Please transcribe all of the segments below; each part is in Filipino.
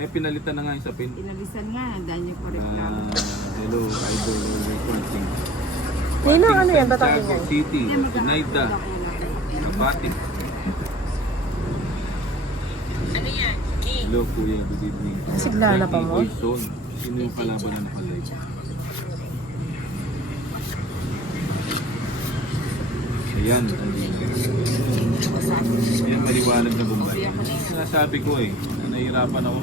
Eh, pinalitan na nga yung sapin. Pinalisan nga, dahil niyo po reklamo. Hello, idol. Recording. Ninang, ano yan? Ba't ang Santiago ingay? City, Hindi, Naida, Kapati. Hello, Kuya. Good evening. Sigla na pa mo? Zone. Sino yung kalaban na nakalive? Ayan, ayan, maliwanag na Bombay. Sinasabi ko eh, na nahihirapan ako.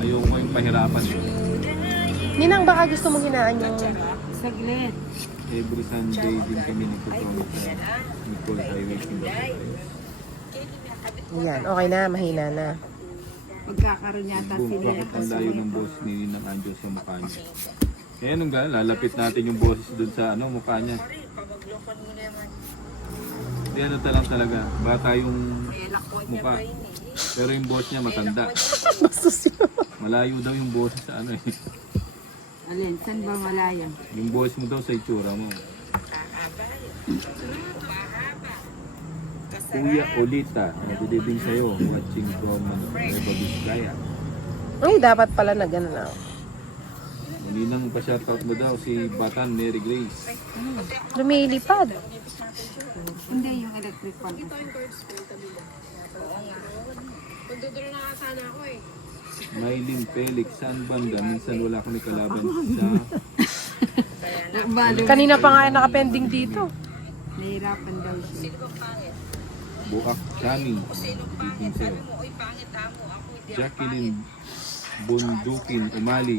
Ayoko ko yung pahirapan. Ninang, baka gusto mong hinaan yung... Saglit. Every Sunday din kami nagpo-promote sa Nicole Highway Singapore. Yan, okay na, mahina na. Pagkakaroon yata Boom, sila. bakit ang layo ng boss ni Ninang Anjo sa mukha niya? Kaya nung gano'n, lalapit natin yung boses doon sa mukha niya. Hindi ano talaga, bata yung mukha. Pero yung boss niya matanda. Bastos yun. Malayo daw yung boses sa eh. Alin, saan ba malayo? Yung boses mo daw sa itsura mo. Kuya Olita, nagdidibing sa'yo, watching from Nueva Vizcaya. Ay, dapat pala na gano'n na. Maninang pa-shoutout mo daw si Batan Mary Grace. Lumilipad. Hindi, yung electric fan. Maylin Felix, saan banda? Minsan wala kami kalaban sa Balo. Kanina pa nga nakapending dito. Nahirapan daw siya. Buak Kami. Nagdidibing sa'yo. Jacqueline Bundukin Umali.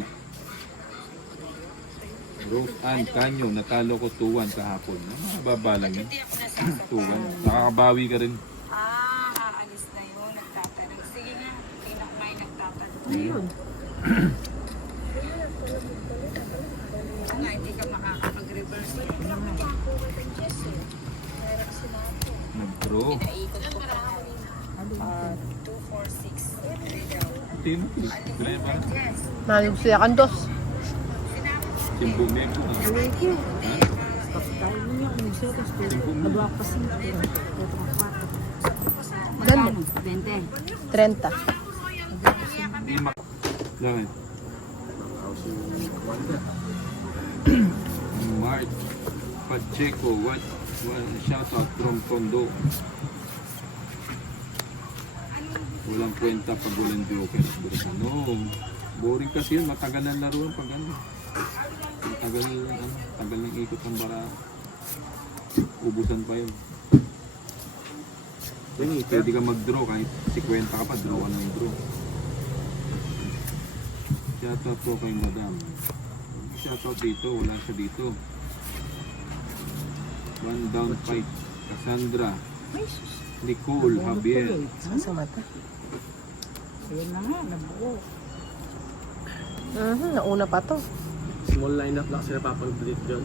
Rose Ann Canyo, natalo ko 2-1 kahapon. Mababa lang yun. 2-1. Nakakabawi ka rin. Aalis na yun, nagtatanong. Sige nga, may nagtatanong. Ayun. Nga, hindi ka makakapag-reverse. Nag-pro. Naikot ko pa. 246. Team. Kaya ba? Nalog siya kandos. Simbo Mego. Thank you. Kapitay mo niya kung siya, tapos Simbo Mego. nagawa pa siya. Ganda. Magkano? 20. 30. Di mak... Bakit? Mark Pacheco, what shout out from Tondo. Walang kwenta pag walang joker. No, boring kasi yun. Matagal ang laruan pag ano. Tagal ng ikot ng bara. Ubusan pa yun. Pwede ka mag-draw kahit 50 ka pa, draw ka ng draw. Shoutout po kay Madam. Shoutout dito, wala siya dito. One down fight. Cassandra. Nicole, Javier. Sa mata. Ayun na nga, nabuo. Nauna pa to. Small lineup lang sila papag-bleed dyan.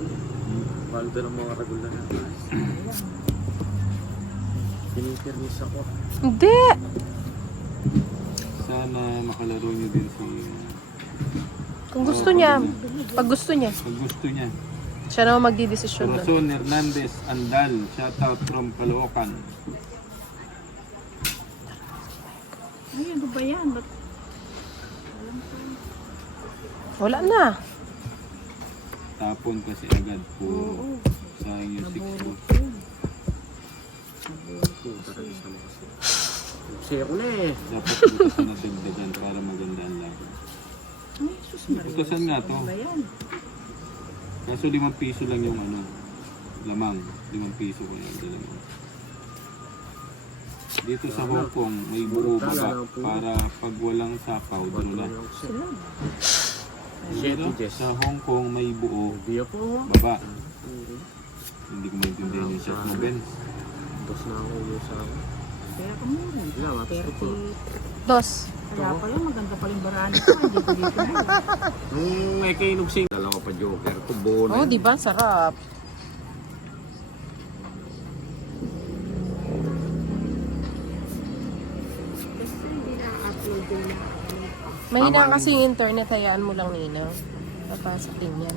Paano ito ng mga regular na guys? Pinipirmis ako. Hindi. Sana makalaro nyo din si... Kung gusto niya. Pag gusto niya. Pag gusto niya. Siya naman magdidesisyon na. Corazon Hernandez Andal. Shoutout from Caloocan. Ay, ano ba yan? Ba't Wala na. Tapon kasi agad po sa inyo 6 po. Kasi ako na eh. Dapat bukasan na dagdagan para maganda ang laban. ay, sus, Maria. Bukasan nga to. Ano ba yan? Kaso 5 piso lang yung lamang. 5 piso ko yung lamang. Dito sa Hong Kong, may buo baba para pag walang sapaw, doon na. Sila. Dito, sa Hong Kong, may buo Hindi po. baba. Hindi ko maintindihan yung shot mo, Ben. Dos na ako yung sa akin. Kaya kamura. Wala, gusto ko. 30. Dos. Kaya pala, maganda pa rin baraan ko. Hindi ko dito na. Nung may kainugsing, dalawa pa joker ko. Bono. Oh, di ba? Sarap. Kasi hindi na-upload din. Mahina kasi yung internet. Hayaan mo lang, Nina. Napasok din yan.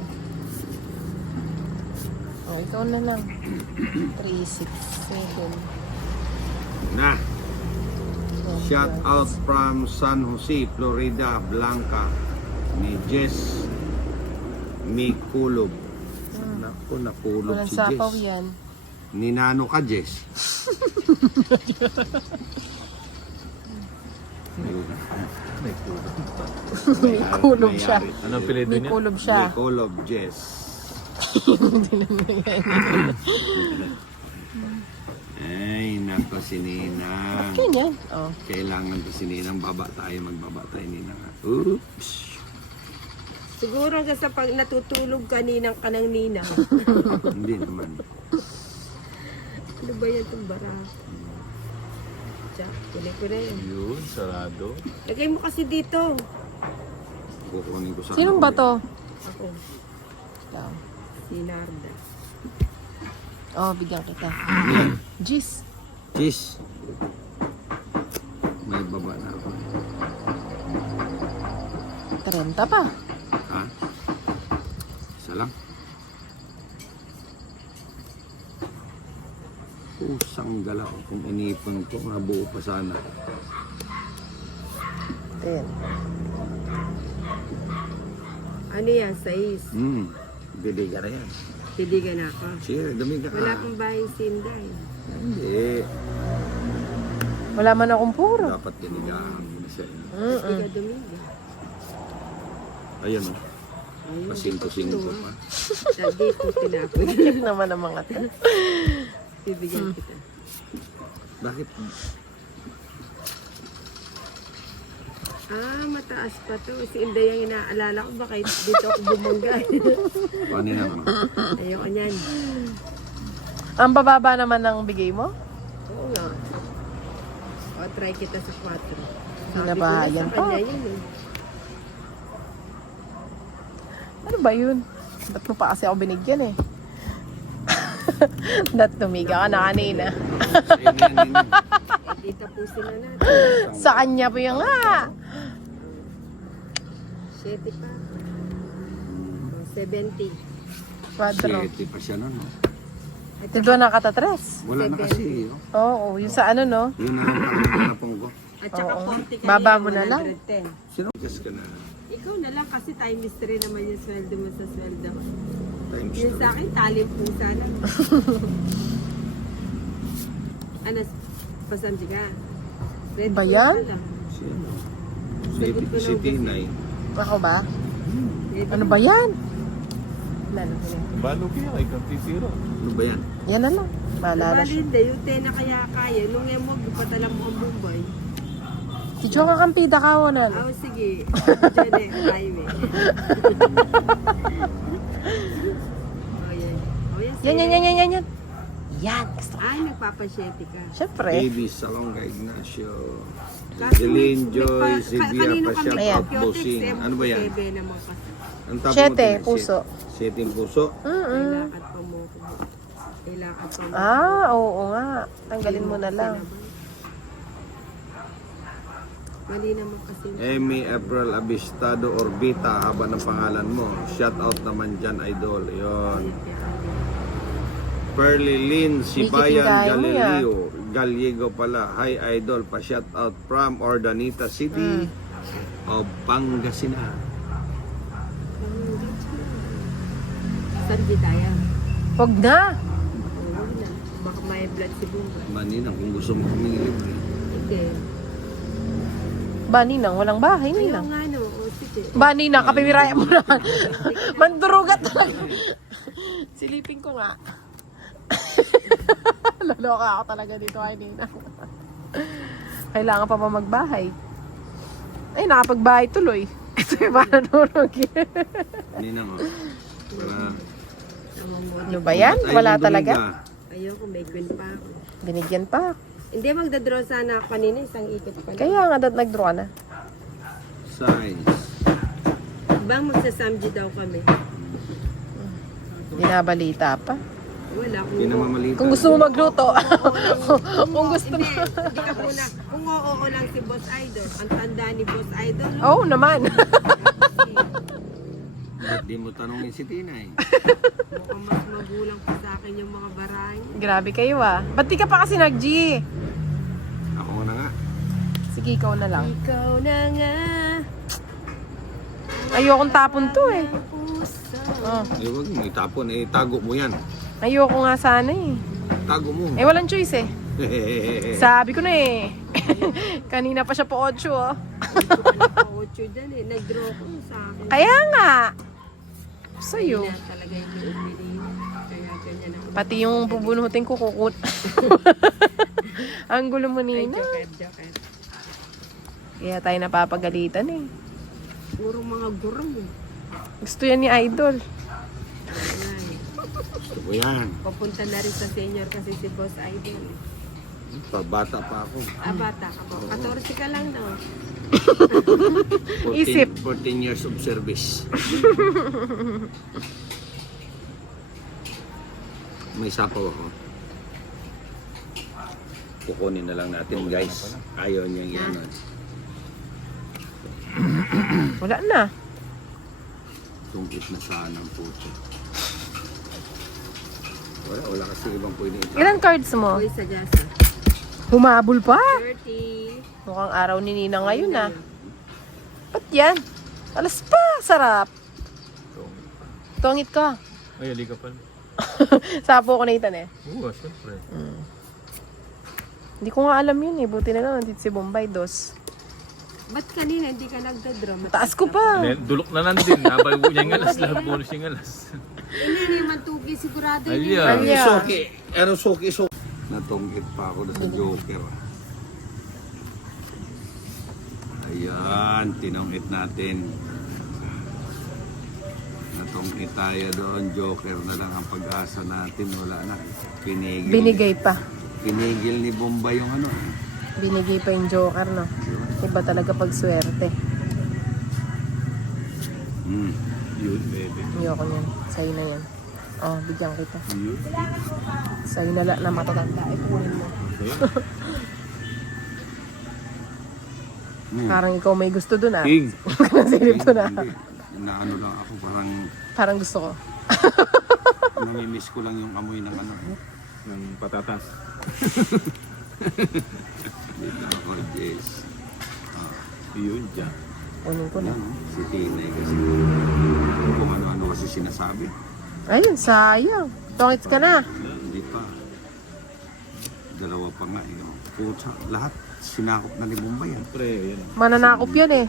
Oh, ikaw na lang. 3, 6, 7. Na. Oh, Shout out from San Jose, Florida, Blanca, ni Jess Mikulog. Naku, napulog Walang si sapaw Jess. yan. Ninano ka, Jess? May kulob siya. Anong apelyido May niya? kulob siya. Mikulog, Jess. Ay, nako si Ninang. Ganyan. Oh. Kailangan to si Ninang. Magbaba tayo, Ninang. Oops. Siguro nga sa pag natutulog kaninang ka ng ninang. Hindi naman. Ano ba yan itong bara? Tiyak, kunin ko na yan. Yun, sarado. Lagay mo kasi dito. Kukunin ko sa... Sinong ba to? Ako, Ikaw. si Narda. Oh, bigyan kita. Jis. Cheese. May baba na ako. 30 pa. Ha? Isa lang. Pusang galaw. Kung inipon ko, mabuo pa sana. 10. Ano yan? 6. Bili ka na yan. Pidigan na ako. Sige, dumi ka. Wala kang bahay sinday. Hindi. Wala man akong puro. Dapat dinigaan mo na siya. Hindi ka dumiga. Ayan o. Pasinto-sinto pa. Lagi kong tinapon. Cute naman ang mga to. Bibigyan kita. Bakit? Mataas pa to. Si Inday ang inaalala ko. Baka dito ako bumangga. Paano naman? Ayoko niyan. Ang bababa naman ng bigay mo? Oo nga. O, try kita sa 4. Binabahayan sa pa. kanya yun eh. Ano ba yun? Ba't mo pa kasi ako binigyan eh? Dat tumiga ka na kanina. Ayun na yan. Dito po sila natin. Sa kanya po yung nga. 7 pa. O, 70. Quadro. 7 pa siya nun. No? Dito na katatres. Wala na kasi. Oh. Oo, yung sa ano no? Yun na lang panapong ko. At saka Oo. 40 kanina, Baba mo na lang. 110. Sino? Yes ka na. Ikaw na lang kasi time mystery naman yung sweldo mo sa sweldo ko. Times Yun sa akin, talim po sana. Ano, pasamsi ka? Ready Ba po yan? pala. Sino? Sagot ko Si lang Tinay. Ako ba? Ready Ano na. ba yan? Lalo ko na. Balo kaya kay Kapitiro. Ano ba yan? Yan na lang. Maalala Bali siya. hindi, yung tena kaya kaya. Nung yung mo, patala mo ang Mumbai. Si Chong kakampida ka ako na. Oh, sige. Diyan eh, highway. Oh, yan. Oh, yan. Yan. Yan, gusto ko. Ay, nagpapasyete ka. Siyempre. Baby Salonga Ignacio. Kaso Jeline may Joy, pa- Sylvia kanino pa kami shout Ayan. out Busing. Ano ba yan? Sebe naman kasi. Ang tabo mo, Siyete, Tinay? puso. Siyeteng puso. Kailangan pa mo. Kailangan pa mo. Oo nga. Tanggalin mo na lang. Mali naman kasi. Amy April Abistado Orbita, haba ng pangalan mo. Shout out naman dyan, idol. Yun. Perly Lynn Sibayan May Galileo. Gallego pala. Hi, idol. Pa-shout out from Ordanita City of Pangasinan. Saan di tayo? Huwag na. Huwag na. Baka may blood si Bunga. Maninang kung gusto mo kumilip. Hindi. Ba, Ninang? Walang bahay, Ayaw Ninang. nga no. O sige. Ba, Ninang? Kapibiraya mo naman. Mandurugat talaga. Silipin ko nga. Laloka ako talaga dito kay Ninang. Kailangan pa ba magbahay? Ay, nakapagbahay tuloy. Ito yung parang nurog. Maninang, oh. Para Ano ba yan? Wala talaga? Ayaw ko, may queen pa ako. Binigyan pa. Hindi, magdadraw sana ako kanina. Isang ikot pa lang. Kaya nga, nag-draw ka na. Science. Bang magsasamji daw kami. Binabalita pa. Wala akong Pinamamalita. Kung gusto mo magluto. Kung gusto mo. Hindi ka muna. Kung oo lang si Boss Idol. Ang tanda ni Boss Idol. Oo naman. Ba't di mo tanongin si Tinay? Mukhang mas magulang pa sa akin yung mga baray. Grabe kayo ah. Ba't di ka pa kasi nag-G? Ako na nga. Si Sige, ikaw na lang. Ikaw na nga. Ayokong tapon to eh. Puso. Oh. Huwag mo itapon. Tago mo yan. Ayoko nga sana eh. Tago mo. Eh, walang choice eh. Sabi ko na eh. Kanina pa siya po 8 oh. Ito ka na pa 8 dyan eh. Nag-draw ko sa akin. Kaya nga. Sa'yo. Kaya talaga yung pinili. Kaya ganyan ako. Pati yung bubunutin ko kukut. Ang gulo mo Ay, nina. joker. Kaya tayo napapagalitan eh. Puro mga gurong eh. Gusto yan ni Idol. Ay, Gusto ko yan. papunta na rin sa senior kasi si Boss Idol. Bata pa ako. Bata ka po. 14 ka lang no? 14, Isip. 14 years of service. May sapaw ako. Kukunin na lang natin guys. Ayaw niyang yan. Wala na. Tungkit na sana ang puto. Wala kasi ibang pwede ito. Ilan cards mo? Uy, sa Jasa. Humabol pa. 30. Mukhang araw ni Nina ngayon ah. Ba't yan? Alas pa. Sarap. Tungit ka. Ay, ali ka pa. Sapo ko na itan eh. Oo, syempre. Hindi ko nga alam yun eh. Buti na lang nandito si Bombay, 2. Ba't kanina hindi ka nagdadraw? Taas ko pa. Dulok na nandin. Nabay mo niya yung alas. Lahat bonus yung alas. Hindi naman tugi sigurado yun. Alya. Alya. Soki. Ano soki? Natungkit pa ako sa Joker. Ayan, tinungkit natin. Natungkit tayo doon. Joker na lang ang pag-asa natin. Wala na. Binigay pa. Pinigil ni Bombay yung ano. Binigay pa yung Joker, no? Iba talaga pag swerte. Yun, baby. Ayoko niyan. Sa'yo na yan. Oh, bigyan kita. Yun. Sa'yo na lang na matatanda. Ipunin mo. Okay. Parang ikaw may gusto dun ah. King. Nasilip to na. Hindi. Naano lang ako. Parang gusto ko. Namimiss ko lang yung amoy ng ano. Ng patatas. Dito ako, Jess. Yun, dyan. Kunin ko na. Yan, si Tinay kasi. Kung ano-ano kasi sinasabi. Ayun, sayang. Tongits ka na. Hindi pa. Dalawa pa nga. Puta, lahat sinakop na ni Bombay yan. Siyempre, yan. Mananakop yan eh.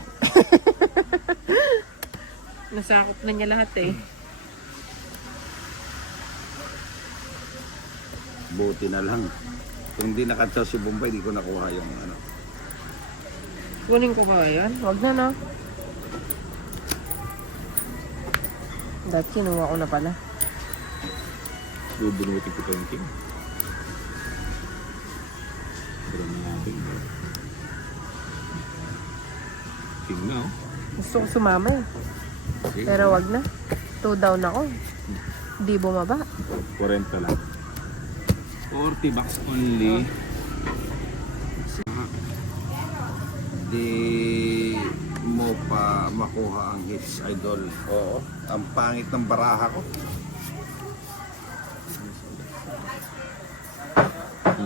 Nasakop na niya lahat eh. Buti na lang. Kung hindi nakatsaw si Bombay, di ko nakuha yung ano. Kunin ko ba yan? Wag na na. Dahil kinuha ko na pala. Bubunutin ko pa yung king. Pero natin. King na, oh. Gusto ko sumama eh. Sige. Pero wag na. 2 down ako. Di bumaba. 40 lang. 40 bucks only. Di mo pa makuha ang hits, Idol. Oo. Ang pangit ng baraha ko.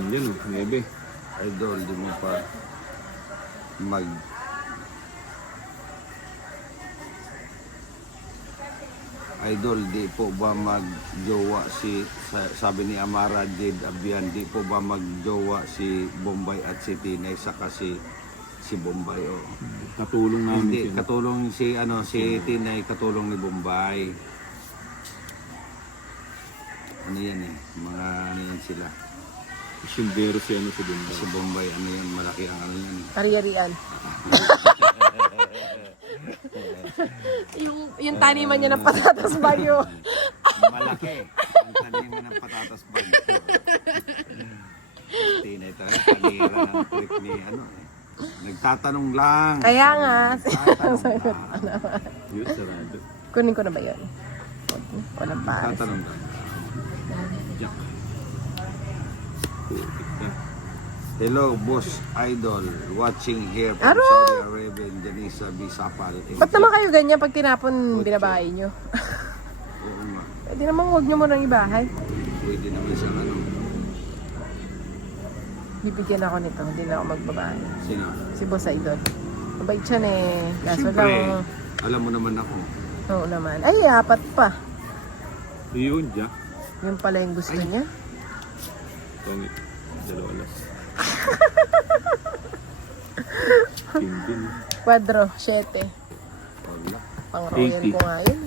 Yan, oh. 9. Idol, di mo pa mag... Idol, di po ba magjowa si, sabi ni Amara Jade Abian, di po ba magjowa si Bombay at si Tinay saka si Bombay, oh. Katulong namin Hindi, sila. katulong si Tinay, katulong ni Bombay. Ano yan eh, mga ano yan sila. Sundero si ano si Bunda. Si Bombay, ano yan, malaki ang ano yan. Ari-arian. yung taniman niya ng patatas bayo. Malaki. Ang taniman ng patatas bag. Tinay tayo, panira ng trip ni ano eh. Nagtatanong lang. Kaya nga. Nagtatanong lang. Yun, sarado. Kunin ko na ba yun? Walang pares. Nagtatanong lang. Jack. Putik na. Hello, Boss Idol. Watching here from Aro! Saudi Arabia, Janisa Bisapal. Ba't naman kayo ganyan pag tinapon binabahay nyo? Oo nga. Pwede naman huwag nyo munang ibahay. Pwede naman siyang ano. Bibigyan ako nito, hindi na ako magbabae. Sino? Si Boss Idol. Mabait siya eh. Kaso Siyempre, lang, alam mo naman ako. oo naman. Ay, apat pa. Yun, Jack. Yun pala yung gusto niya. Tongit. Dalawa alas. King. Quadro, 7. Wala. Pang royal 80. ko nga yun.